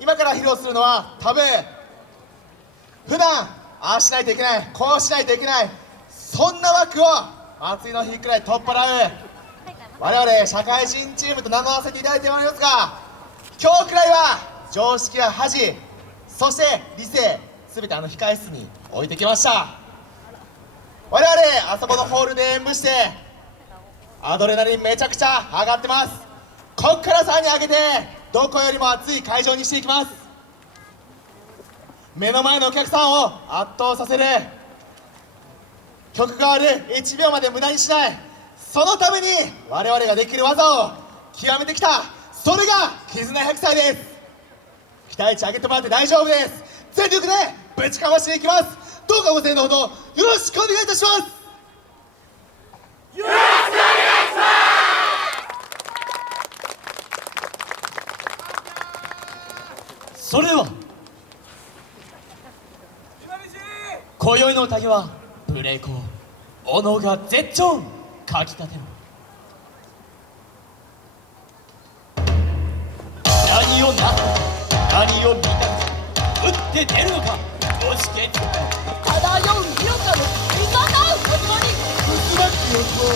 今から披露するのは多分普段ああしないといけない、こうしないといけない、そんな枠を祭りの日くらい取っ払う我々社会人チームと名乗らせていただいてまいりますが、今日くらいは常識や恥、そして理性、全て控え室に置いてきました。我々あそこのホールで演舞してアドレナリンめちゃくちゃ上がってます。こっからさらに上げてどこよりも熱い会場にしていきます。目の前のお客さんを圧倒させる、曲がある1秒まで無駄にしない、そのために我々ができる技を極めてきた、それが絆100歳です。期待値上げてもらって大丈夫です。全力でぶちかましていきます。どうかご声援のほどよろしくお願いいたします。よろしくお願いします。それでは今宵の宴は無礼講、お能が絶頂かきたてろ。何をな何を見たのか、打って出るのか、押して漂う色かの味方始まり、渦巻きを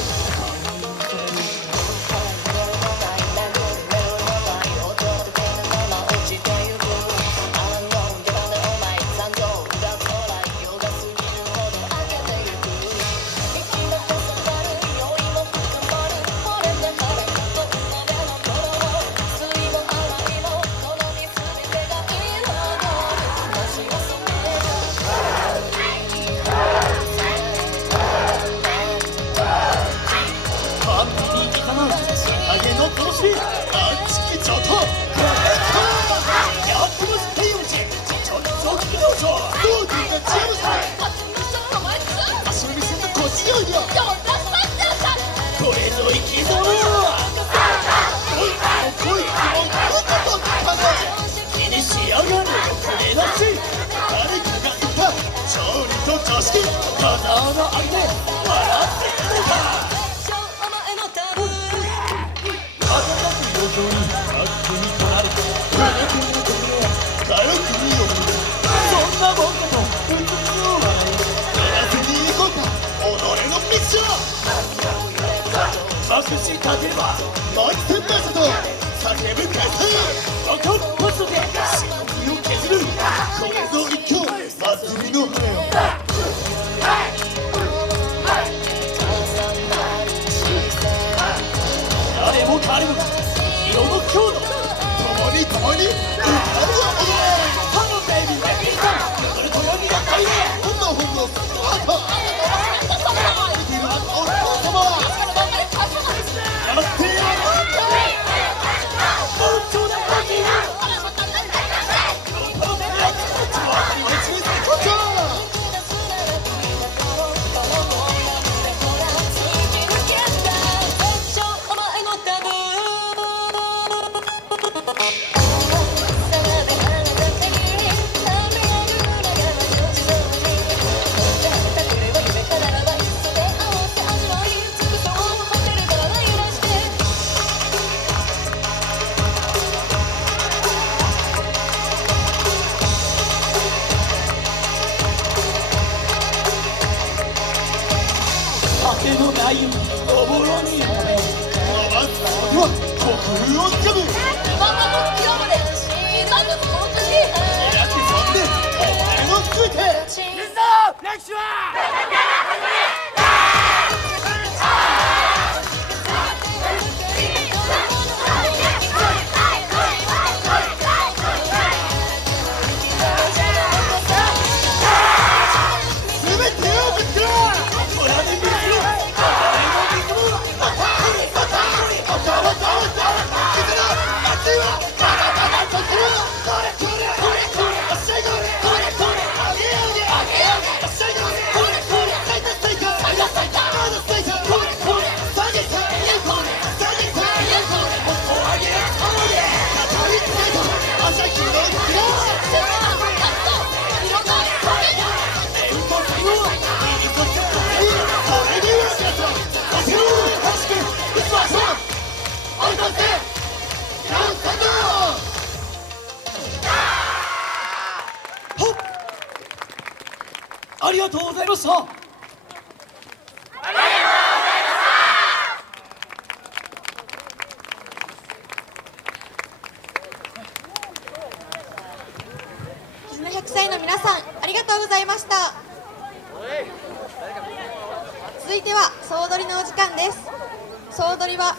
まくし立てばマイテンマイサと叫ぶ開催、どこポストでしのぎを削る、これぞ一挙祭りの羽を誰も彼も色の強度、共に共に歌うわハローベイビーベビーさん、ウルトラにやったりね、ほんのほんのあと生きるあとお父様はやってやる。果てのないおぼろに回す先は虚空をつかむ、やってそんでお前の全ていくぞ歴史はこれありがとうございました。絆100歳の皆さん、ありがとうございました。続いては総取りのお時間です。総取りは